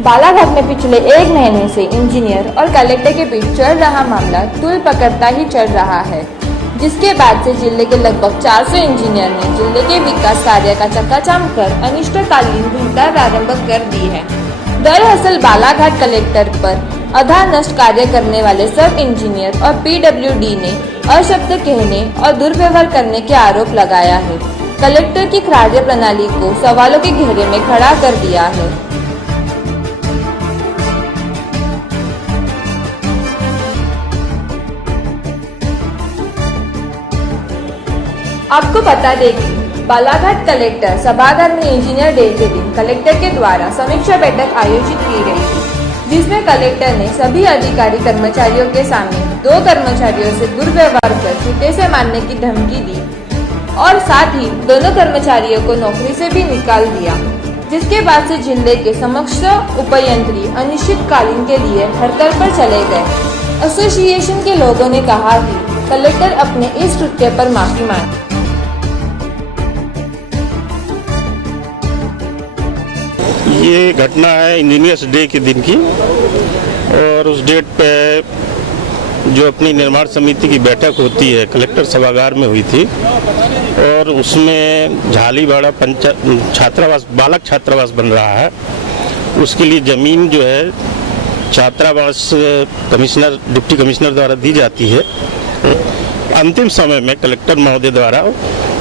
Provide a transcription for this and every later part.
बालाघाट में पिछले 1 महीने से इंजीनियर और कलेक्टर के बीच चल रहा मामला तूल पकड़ता ही चल रहा है, जिसके बाद से जिले के लगभग 400 इंजीनियर ने जिले के विकास कार्य का चक्काजाम कर अनिश्चितकालीन हड़ताल प्रारंभ कर दी है। दरअसल बालाघाट कलेक्टर पर आधा नष्ट कार्य करने वाले सब इंजीनियर और PWD ने अशब्द कहने और दुर्व्यवहार करने के आरोप लगाया है। कलेक्टर की कार्य प्रणाली को सवालों के घेरे में खड़ा कर दिया है। आपको बता दें कि बालाघाट कलेक्टर सभागार में इंजीनियर डे के दिन कलेक्टर के द्वारा समीक्षा बैठक आयोजित की गई थी, जिसमें कलेक्टर ने सभी अधिकारी कर्मचारियों के सामने 2 कर्मचारियों से दुर्व्यवहार कर जूते से मारने की धमकी दी और साथ ही दोनों कर्मचारियों को नौकरी से भी निकाल दिया, जिसके बाद से जिले के समस्त उपयंत्री अनिश्चितकालीन के लिए हड़ताल पर चले गए। एसोसिएशन के लोगों ने कहा कि कलेक्टर अपने इस कृत्य पर माफी मांगे। ये घटना है इंजीनियर्स डे के दिन की और उस डेट पे जो अपनी निर्माण समिति की बैठक होती है कलेक्टर सभागार में हुई थी और उसमें झालीवाड़ा छात्रावास बालक छात्रावास बन रहा है। उसके लिए ज़मीन जो है छात्रावास कमिश्नर डिप्टी कमिश्नर द्वारा दी जाती है। अंतिम समय में कलेक्टर महोदय द्वारा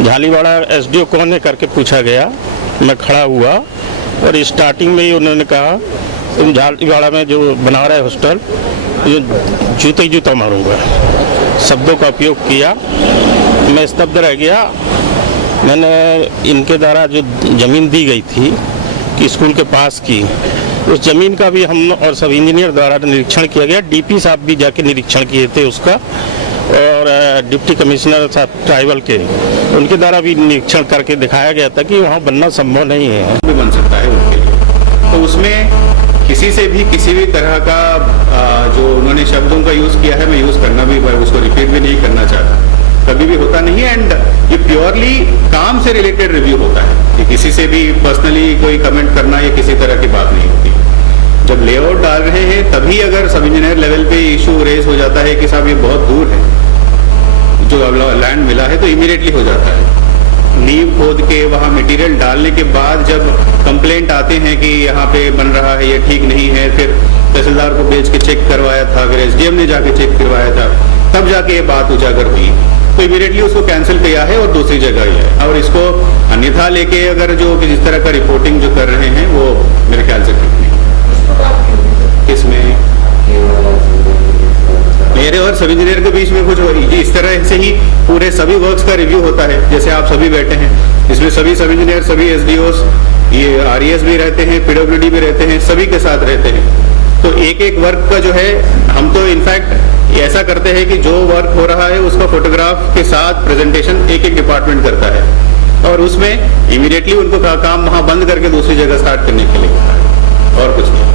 झालीवाड़ा SDO कौन है करके पूछा गया। मैं खड़ा हुआ और स्टार्टिंग में ही उन्होंने कहा तुम झालीवाड़ा में जो बना रहे हॉस्टल ये जूते ही जूता मारूंगा शब्दों का उपयोग किया। मैं स्तब्ध रह गया। मैंने इनके द्वारा जो ज़मीन दी गई थी कि स्कूल के पास की उस ज़मीन का भी हम और सब इंजीनियर द्वारा निरीक्षण किया गया। DP साहब भी जाके निरीक्षण किए थे उसका और डिप्टी कमिश्नर साहब ट्राइबल के उनके द्वारा भी निरीक्षण करके दिखाया गया था कि वहाँ बनना संभव नहीं है। भी बन सकता है उनके लिए, तो उसमें किसी से भी किसी भी तरह का जो उन्होंने शब्दों का यूज किया है मैं यूज करना भी उसको रिपीट भी नहीं करना चाहता, कभी भी होता नहीं है। एंड ये प्योरली काम से रिलेटेड रिव्यू होता है कि किसी से भी पर्सनली कोई कमेंट करना या किसी तरह की बात नहीं होती। जब लेआउट डाल रहे हैं तभी अगर सब इंजीनियर लेवल पे इशू रेज हो जाता है कि साहब ये बहुत दूर है, जो लैंड मिला है, तो इमीडिएटली हो जाता है। नींव खोद के वहाँ मटेरियल डालने के बाद जब कंप्लेंट आते हैं कि यहाँ पे बन रहा है ये ठीक नहीं है, फिर तहसीलदार को भेज के चेक करवाया था, फिर SDM ने जाके चेक करवाया था, तब जाके ये बात उजागर हुई, तो इमीडिएटली उसको कैंसिल किया है और दूसरी जगह ही है। और इसको अन्यथा लेके अगर जो जिस तरह का रिपोर्टिंग जो कर रहे हैं वो मेरे ख्याल से ठीक नहीं। इसमें मेरे और सब इंजीनियर के बीच में कुछ इस तरह से ही पूरे सभी वर्क्स का रिव्यू होता है। जैसे आप सभी बैठे हैं, इसमें सभी सब इंजीनियर, सभी SDOs, ये RES भी रहते हैं, PWD भी रहते हैं, सभी के साथ रहते हैं। तो एक एक वर्क का जो है हम तो इनफैक्ट ऐसा करते हैं कि जो वर्क हो रहा है उसका फोटोग्राफ के साथ प्रेजेंटेशन एक एक डिपार्टमेंट करता है और उसमें इमीडिएटली उनको काम वहाँ बंद करके दूसरी जगह स्टार्ट करने के लिए होता है और कुछ नहीं।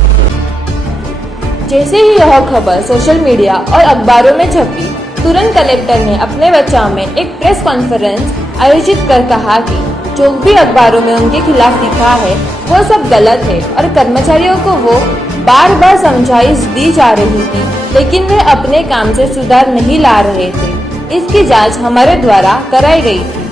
जैसे ही यह खबर सोशल मीडिया और अखबारों में छपी, तुरंत कलेक्टर ने अपने बचाव में एक प्रेस कॉन्फ्रेंस आयोजित कर कहा कि जो भी अखबारों में उनके खिलाफ लिखा है वो सब गलत है और कर्मचारियों को वो बार बार समझाइश दी जा रही थी, लेकिन वे अपने काम से सुधार नहीं ला रहे थे। इसकी जांच हमारे द्वारा कराई गई थी।